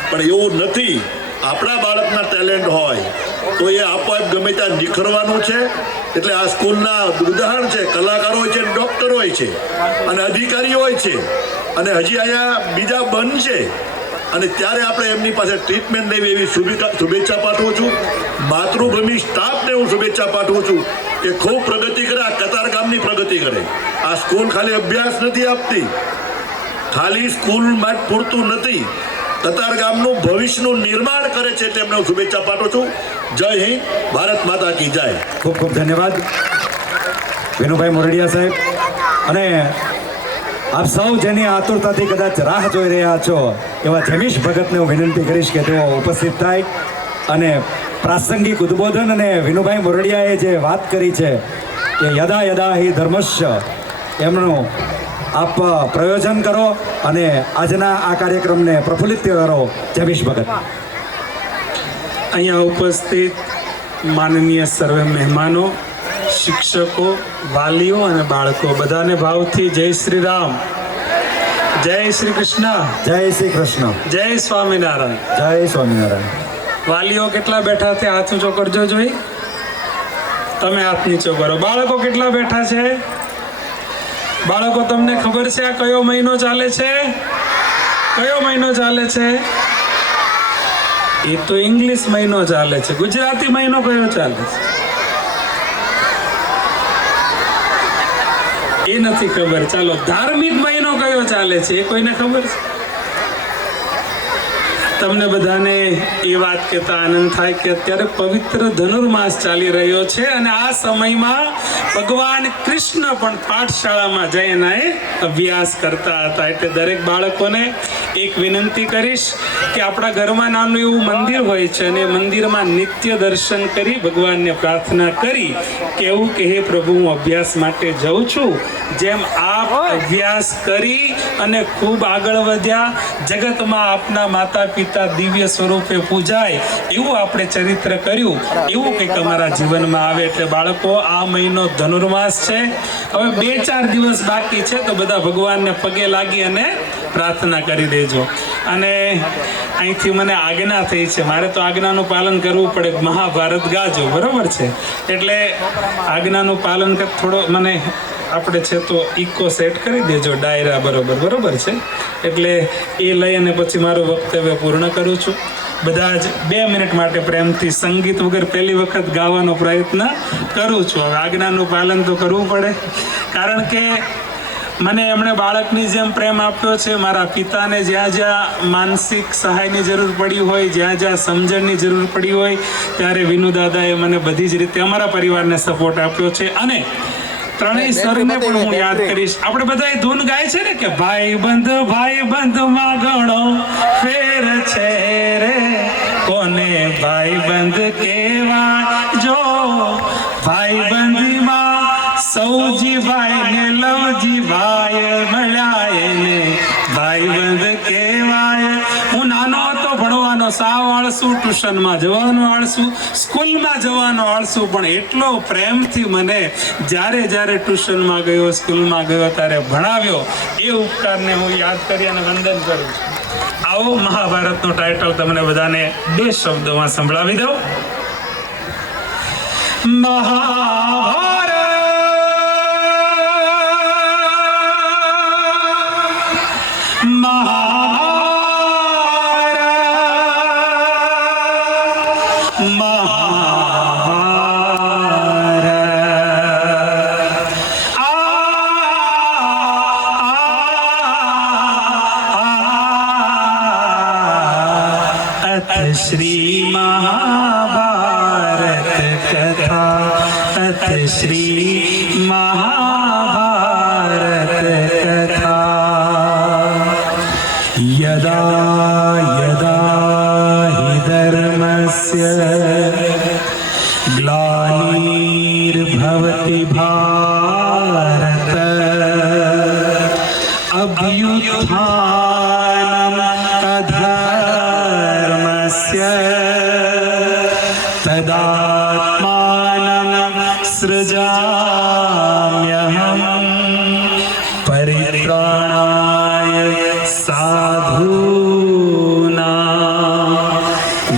પણ એવું નથી. આપણા બાળકના ટેલેન્ટ હોય તો એ આપોઆપ ગમે ત્યાં નિખરવાનું છે. એટલે આ સ્કૂલના ઉદાહરણ છે, કલાકારો હોય છે, ડૉક્ટર હોય છે અને અધિકારીઓ હોય છે અને હજી અહીંયા બીજા બનશે. અને ત્યારે આપણે એમની પાસે ટ્રીટમેન્ટ લેવી એવી શુભેચ્છા પાઠવું છું. માતૃભૂમિ સ્ટાફને હું શુભેચ્છા પાઠવું છું કે ખૂબ પ્રગતિ કરે, આ કતાર ગામની પ્રગતિ કરે. આ સ્કૂલ ખાલી અભ્યાસ નથી આપતી, ખાલી સ્કૂલમાં જ પૂરતું નથી, કતાર ગામનું ભવિષ્યનું નિર્માણ કરે છે. તેમને હું શુભેચ્છા પાઠવું છું. જય હિન્દ, ભારત માતા કી જય. ખૂબ ખૂબ ધન્યવાદ વિનુભાઈ મોરડિયા સાહેબ. અને આપ સૌ જેની આતુરતાથી કદાચ રાહ જોઈ રહ્યા છો એવા જમીશ ભગતને હું વિનંતી કરીશ કે તેઓ ઉપસ્થિત થાય અને પ્રાસંગિક ઉદ્બોધન અને વિનુભાઈ મોરડિયાએ જે વાત કરી છે કે યદા યદા હિ ધર્મસ્ય, એમનું આપ પ્રયોજન કરો અને આજના આ કાર્યક્રમને પ્રફુલ્લિત કરો. જમીશ ભગત. અહીંયા ઉપસ્થિત માનનીય સર્વે મહેમાનો, શિક્ષકો, વાલીઓ અને બાળકો, બધાને ભાવથી જય શ્રી રામ, જય શ્રી કૃષ્ણ, જય શ્રી કૃષ્ણ, જય સ્વામિનારાયણ. જય સ્વામિનારાયણ. વાલીઓ કેટલા બેઠા છે? હાથ ઊંચો કરજો જોઈ. તમે હાથ નીચો કરો. બાળકો કેટલા બેઠા છે? બાળકો, તમને ખબર છે આ કયો મહિનો ચાલે છે? કયો મહિનો ચાલે છે? એ તો ઇંગ્લિશ મહિનો ચાલે છે. ગુજરાતી મહિનો કયો ચાલે છે એ નથી ખબર. ચાલો, ધાર્મિક મહિનો કયો ચાલે છે એ કોઈને ખબર છે? તમને બધાને એ વાત કહેતા આનંદ થાય કે અત્યારે પવિત્ર ધનુર્માસ ચાલી રહ્યો છે અને આ સમયમાં ભગવાન કૃષ્ણ પણ પાઠશાળામાં જઈને અભ્યાસ કરતા હતા. એટલે દરેક બાળકોને એક વિનંતી કરીશ કે આપણા ઘરમાં નાનું એવું મંદિર હોય છે અને મંદિરમાં નિત્ય દર્શન કરી ભગવાનને પ્રાર્થના કરી કે એવું કે હે પ્રભુ, હું અભ્યાસ માટે જાઉં છું. જેમ આપ અભ્યાસ કરી અને ખૂબ આગળ વધ્યા, જગતમાં આપના માતા પિતા દિવ્ય સ્વરૂપે પૂજાય એવું આપણે ચરિત્ર કર્યું, એવું કંઈક અમારા જીવનમાં આવે. એટલે બાળકો, આ મહિનો ધનુર્માસ છે. હવે 2-4 દિવસ બાકી છે તો બધા ભગવાનને પગે લાગી અને પ્રાર્થના કરી દેજો. અને અહીંથી મને આજ્ઞા થઈ છે, મારે તો આજ્ઞાનું પાલન કરવું પડે. મહાભારત ગાજો, બરોબર છે? એટલે આજ્ઞાનું પાલન થોડો મને આપણે છે તો ઇકો સેટ કરી દેજો, ડાયરા બરોબર છે? એટલે એ લઈ અને પછી મારું વક્તવ્ય પૂર્ણ કરું છું. બધા જ 2 મિનિટ માટે પ્રેમથી સંગીત વગર પહેલી વખત ગાવાનો પ્રયત્ન કરું છું. હવે આજ્ઞાનું પાલન તો કરવું પડે, કારણ કે મને એમણે બાળકની જેમ પ્રેમ આપ્યો છે. મારા પિતાને જ્યાં જ્યાં માનસિક સહાયની જરૂર પડી હોય, જ્યાં જ્યાં સમજણની જરૂર પડી હોય, ત્યારે વિનુ દાદાએ મને બધી જ રીતે અમારા પરિવારને સપોર્ટ આપ્યો છે. અને ત્રણેય સરને પણ હું યાદ કરીશ. આપણે બધા ધૂન ગાય છે ને કે ભાઈ બંધ માં ઘણો ફેર છે રે, કોને ભાઈ બંધ કેવા જો, ભાઈ બંધીમાં સૌજી ભાઈ ને લવજી ભાઈ મળ્યા એને ભાઈ બંધ કેવાય. હું નાનો હતો ભણવાનો સાવ આળસુ, ટ્યુશનમાં જવાનો આળસુ, સ્કૂલમાં જવાનો આળસુ, પણ એટલો પ્રેમથી મને જ્યારે જ્યારે ટ્યુશનમાં ગયો, સ્કૂલમાં ગયો ત્યારે ભણાવ્યો. એ ઉપકારને હું યાદ કરી અને વંદન કરું છું. આવો મહાભારતનો ટાઇટલ તમને બધાને 2 શબ્દોમાં સંભળાવી દઉં. મહાભારત श्री महाभारत कथा, अथ श्री महाभारत कथा. यदा यदा हि धर्मस्य ग्लानिर्भवति भारत, अभ्युत्थानम् अधर्मस्य तदात्मानं सृजाम्यहम्, परित्राणाय साधूनां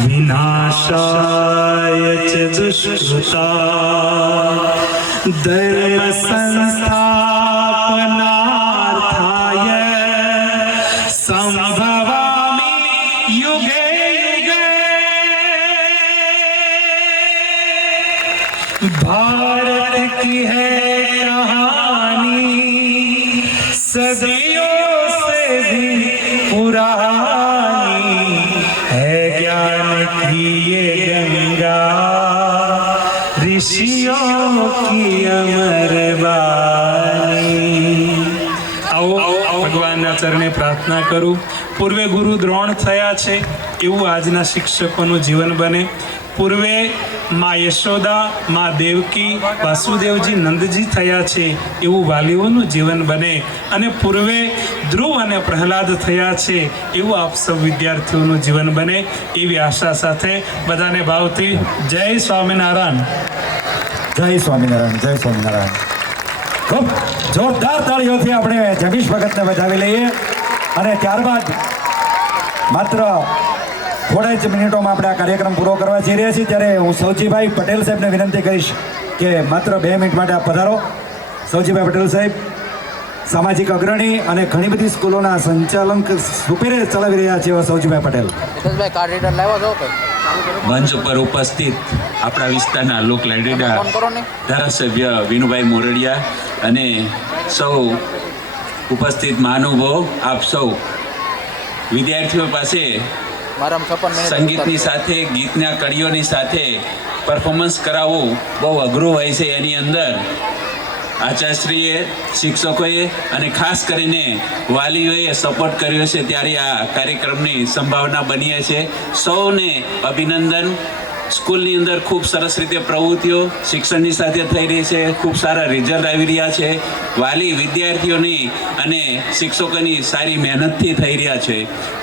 विनाशाय च दुष्कृतां धर्म संस्थापनार्थाय संभवामि युगे युगे. भारत की है कहानी सदियों से भी पुरानी, है ज्ञान की ये गंगा ऋषियों की अमर वाणी. आओ ભગવાનના ચરણે પ્રાર્થના કરું. પૂર્વે ગુરુ દ્રોણ થયા છે એવું આજના શિક્ષકોનું જીવન બને. પૂર્વે મા યશોદા, મા દેવકી, વાસુદેવજી, નંદજી થયા છે એવું વાલીઓનું જીવન બને. અને પૂર્વે ધ્રુવ અને પ્રહલાદ થયા છે એવું આપ સૌ વિદ્યાર્થીઓનું જીવન બને એવી આશા સાથે બધાને ભાવથી જય સ્વામિનારાયણ. જય સ્વામિનારાયણ, જય સ્વામિનારાયણ. ખૂબ જોરદાર તાળીઓથી આપણે જગીશ ભગતને વધાવી લઈએ. અને ત્યારબાદ માત્ર થોડા જ મિનિટોમાં આપણે આ કાર્યક્રમ પૂરો કરવા જઈ રહ્યા છીએ, ત્યારે હું સૌજીભાઈ પટેલ સાહેબને વિનંતી કરીશ કે માત્ર 2 મિનિટ માટે આપ પધારો. સૌજીભાઈ પટેલ સાહેબ સામાજિક અગ્રણી અને ઘણી બધી સ્કૂલોના સંચાલન સુપેરે ચલાવી રહ્યા છે એવા સૌજીભાઈ પટેલ. હિતેશભાઈ કાર્ડ રીડર લાવ્યો છો કે મંચ ઉપર ઉપસ્થિત આપણા વિસ્તારના લોક લાડીલા ફોન કરો ને. ધારાસભ્ય વિનુભાઈ મોરડિયા અને સૌ ઉપસ્થિત મહાનુભાવો, આપ સૌ વિદ્યાર્થીઓ પાસે મારામાં 56 મિનિટ સંગીતની સાથે ગીતના કડીઓની સાથે પરફોર્મન્સ કરાવવું બહુ અઘરું હોય છે. એની અંદર આચાર્યશ્રીએ, શિક્ષકોએ અને ખાસ કરીને વાલીઓએ સપોર્ટ કર્યો છે, ત્યારે આ કાર્યક્રમની સંભાવના બની છે. સૌને અભિનંદન. સ્કૂલની અંદર ખૂબ સરસ રીતે પ્રવૃત્તિઓ શિક્ષણની સાથે થઈ રહી છે, ખૂબ સારા રિઝલ્ટ આવી રહ્યા છે. વાલી વિદ્યાર્થીઓની અને શિક્ષકોની સારી મહેનતથી થઈ રહ્યા છે.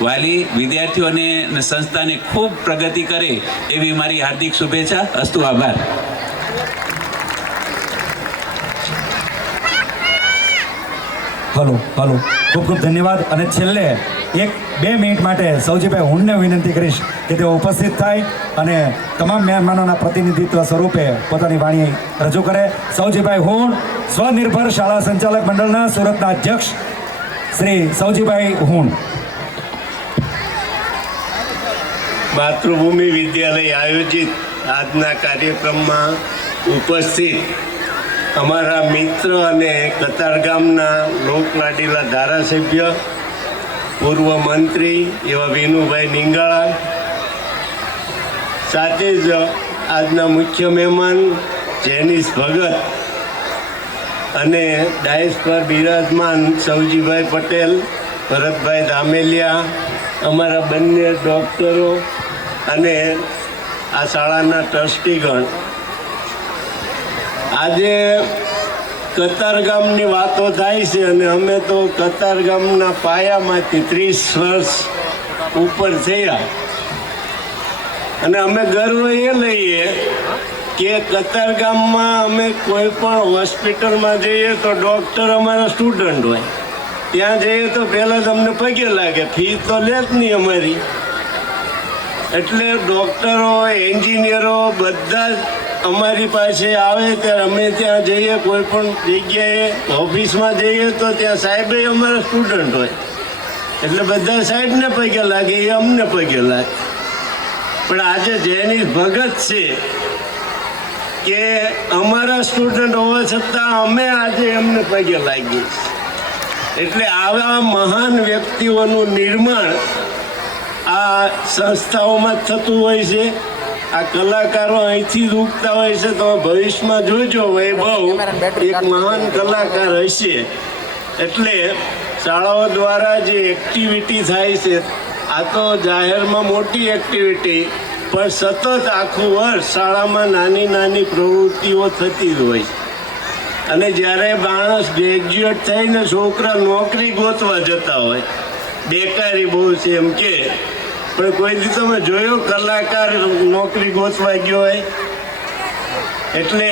વાલી વિદ્યાર્થીઓને અને સંસ્થાને ખૂબ પ્રગતિ કરે એવી મારી હાર્દિક શુભેચ્છા. અસ્તુ. આભાર. હલો હલો, ખૂબ ખૂબ ધન્યવાદ. અને છેલ્લે 1-2 મિનિટ માટે સૌજીભાઈ હુંને વિનંતી કરીશ કે તેઓ ઉપસ્થિત થાય અને તમામ મહેમાનોના પ્રતિનિધિત્વ સ્વરૂપે પોતાની વાણી રજૂ કરે. સૌજીભાઈ હુણ, સ્વનિર્ભર શાળા સંચાલક મંડળના સુરતના અધ્યક્ષ શ્રી સૌજીભાઈ હુણ. માતૃભૂમિ વિદ્યાલય આયોજિત આજના કાર્યક્રમમાં ઉપસ્થિત અમારા મિત્ર અને કતારગામના લોકલાડીલા ધારાસભ્ય, પૂર્વ મંત્રી એવા વિનુભાઈ નિંગાળા, સાથે જ આજના મુખ્ય મહેમાન જેનિસ ભગત અને ડાયસ પર બિરાજમાન સૌજીભાઈ પટેલ, ભરતભાઈ ધામેલિયા, અમારા બંને ડૉક્ટરો અને આ શાળાના ટ્રસ્ટીગણ. આજે કતારગામની વાતો થાય છે અને અમે તો કતારગામના પાયામાંથી 30 વર્ષ ઉપર થયા અને અમે ગર્વ એ લઈએ કે કતારગામમાં અમે કોઈ પણ હોસ્પિટલમાં જઈએ તો ડૉક્ટર અમારા સ્ટુડન્ટ હોય. ત્યાં જઈએ તો પહેલાં તમને પગે લાગે, ફી તો લે જ નહીં અમારી. એટલે ડૉક્ટરો, એન્જિનિયરો બધા જ અમારી પાસે આવે ત્યારે અમે ત્યાં જઈએ, કોઈ પણ જગ્યાએ ઓફિસમાં જઈએ તો ત્યાં સાહેબે અમારા સ્ટુડન્ટ હોય એટલે બધા સાહેબને પગે લાગે, એ અમને પગે લાગે. પણ આજે જેની ભગત છે કે અમારા સ્ટુડન્ટ હોવા છતાં અમે આજે એમને પગે લાગીએ. એટલે આવા મહાન વ્યક્તિઓનું નિર્માણ આ સંસ્થાઓમાં જ થતું હોય છે. આ કલાકારો અહીંથી જ ઉગતા હોય છે. તો ભવિષ્યમાં જોજો વૈભવ એક મહાન કલાકાર હશે. એટલે શાળાઓ દ્વારા જે એક્ટિવિટી થાય છે આ તો જાહેરમાં મોટી એક્ટિવિટી, પણ સતત આખું વર્ષ શાળામાં નાની નાની પ્રવૃત્તિઓ થતી જ હોય. અને જ્યારે માણસ ગ્રેજ્યુએટ થઈને છોકરા નોકરી ગોતવા જતા હોય, બેકારી બહુ છે એમ કે, પણ કોઈ દી તમે જોયો કલાકાર નોકરી ગોતવા ગયો હોય? એટલે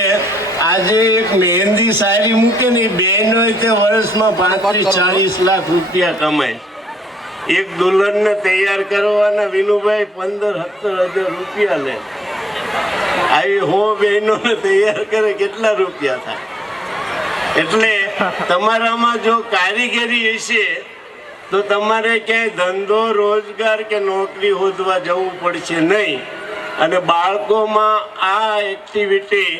આજે એક મહેંદી સારી મૂકે ને બેન હોય તે વર્ષમાં 35-40 લાખ રૂપિયા કમાય. એક દુલ્હનને તૈયાર કરવાના વિનુભાઈ 15-17 હજાર રૂપિયા લે. આવી 100 બહેનોને તૈયાર કરે કેટલા રૂપિયા થાય? એટલે તમારામાં જો કારીગરી હશે તો તમારે ક્યાંય ધંધો, રોજગાર કે નોકરી શોધવા જવું પડશે નહીં. અને બાળકોમાં આ એક્ટિવિટી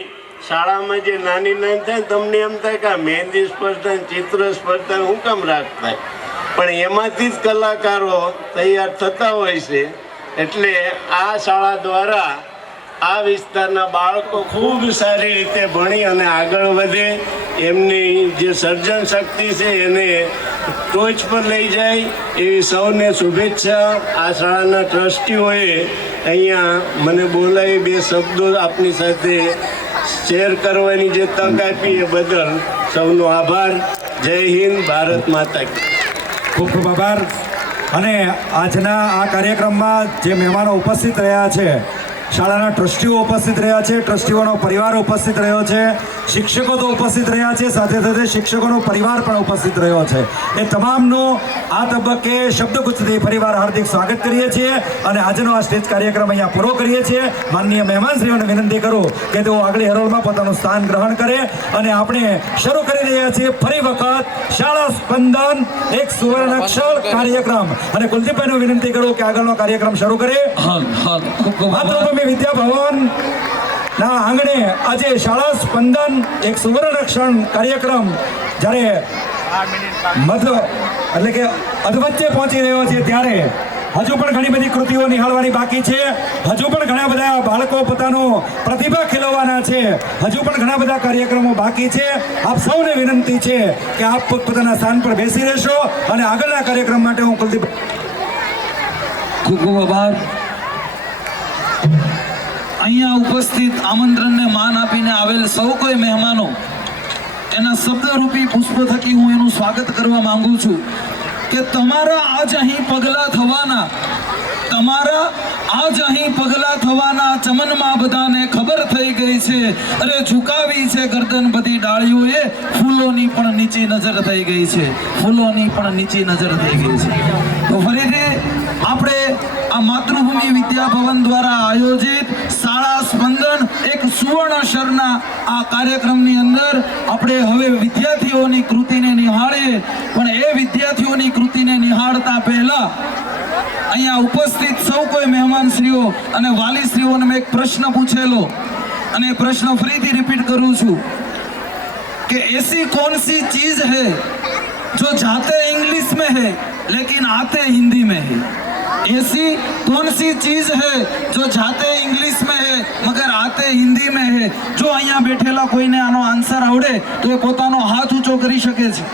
શાળામાં જે નાની નાની થાય, તમને એમ થાય કે આ મહેંદી સ્પર્ધા, ચિત્ર સ્પર્ધા શું કામ રાખતા? પણ એમાંથી જ કલાકારો તૈયાર થતા હોય છે. એટલે આ શાળા દ્વારા આ વિસ્તારના બાળકો ખૂબ સારી રીતે ભણી અને આગળ વધે, એમની જે સર્જન શક્તિ છે એને ટોચ પર લઈ જાય એવી સૌને શુભેચ્છા. આ શાળાના ટ્રસ્ટીઓએ અહીંયા મને બોલાવી 2 શબ્દો આપની સાથે શેર કરવાની જે તક આપી એ બદલ સૌનો આભાર. જય હિન્દ, ભારત માતા કી. ખૂબ ખૂબ આભાર. અને આજના આ કાર્યક્રમમાં જે મહેમાનો ઉપસ્થિત રહ્યા છે, શાળાના ટ્રસ્ટીઓ ઉપસ્થિત રહ્યા છે, ટ્રસ્ટીઓનો પરિવાર ઉપસ્થિત રહ્યો છે, શિક્ષકો તો ઉપસ્થિત રહ્યા છે, સાથે સાથે શિક્ષકોનો પરિવાર પણ ઉપસ્થિત રહ્યો છે. એ તમામનું આ તબક્કે શબ્દગુચ્છથી ફરીવાર હાર્દિક સ્વાગત કરીએ છીએ અને આજનો આ સ્ટેજ કાર્યક્રમ અહીંયા પૂરો કરીએ છીએ. માનનીય મહેમાનશ્રીઓને વિનંતી કરું કે તેઓ આગલી હરોળમાં પોતાનું સ્થાન ગ્રહણ કરે અને આપણે શરૂ કરી રહ્યા છીએ ફરી વખત શાળા સ્પંદન એક સુવર્ણાક્ષર કાર્યક્રમ. અને કુલદીપભાઈને વિનંતી કરું કે આગળનો કાર્યક્રમ શરૂ કરે. માતૃભૂમિ વિદ્યા ભવન ના આંગણે આજે શાળા સ્પંદન એક સુવર્ણાક્ષર કાર્યક્રમ જ્યારે એટલે કે અધવચ્ચે પહોંચી રહ્યો છે, ત્યારે હજુ પણ ઘણી બધી કૃતિઓ નિહાળવાની બાકી છે. હજુ પણ ઘણા બધા બાળકો પોતાનો પ્રતિભા ખીલવવાના છે. હજુ પણ ઘણા બધા કાર્યક્રમો બાકી છે. આપ સૌને વિનંતી છે કે આપ પોતાના સ્થાન પર બેસી રહેશો અને આગળના કાર્યક્રમ માટે હું કુલદીપ ખૂબ ખૂબ આભાર. અહીંયા ઉપસ્થિત આમંત્રણને માન આપીને આવેલ સૌ કોઈ મહેમાનો, એના શબ્દરૂપી પુષ્પો થકી હું એનું સ્વાગત કરવા માંગુ છું કે તમારા આજ અહીં પગલાં થવાના ચમનમાં બધાને ખબર થઈ ગઈ છે. અરે ઝુકાવી છે ગરદન બધી ડાળીઓએ, ફૂલોની પણ નીચી નજર થઈ ગઈ છે. તો ફરીથી આપણે આ માતૃભૂમિ વિદ્યા ભવન દ્વારા આયોજિત શાળા સ્પંદન એક સુવર્ણાક્ષરના આ કાર્યક્રમની અંદર આપણે હવે વિદ્યાર્થીઓની કૃતિને નિહાળીએ. પણ એ વિદ્યાર્થીઓની કૃતિને નિહાળતા પહેલા અહીંયા ઉપસ્થિત સૌ કોઈ મહેમાનશ્રીઓ અને વાલીશ્રીઓને મેં એક પ્રશ્ન પૂછેલો અને એ પ્રશ્ન ફરીથી રિપીટ કરું છું कि ऐसी कौन सी चीज है जो जाते इंग्लिश में है लेकिन आते हिंदी में है? ऐसी कौन सी चीज है जो जाते इंग्लिश में है मगर आते हिंदी में है? जो અહીંયા બેઠેલા કોઈને આનો આન્સર આવડે તો એ પોતાનો હાથ ઊંચો કરી શકે છે.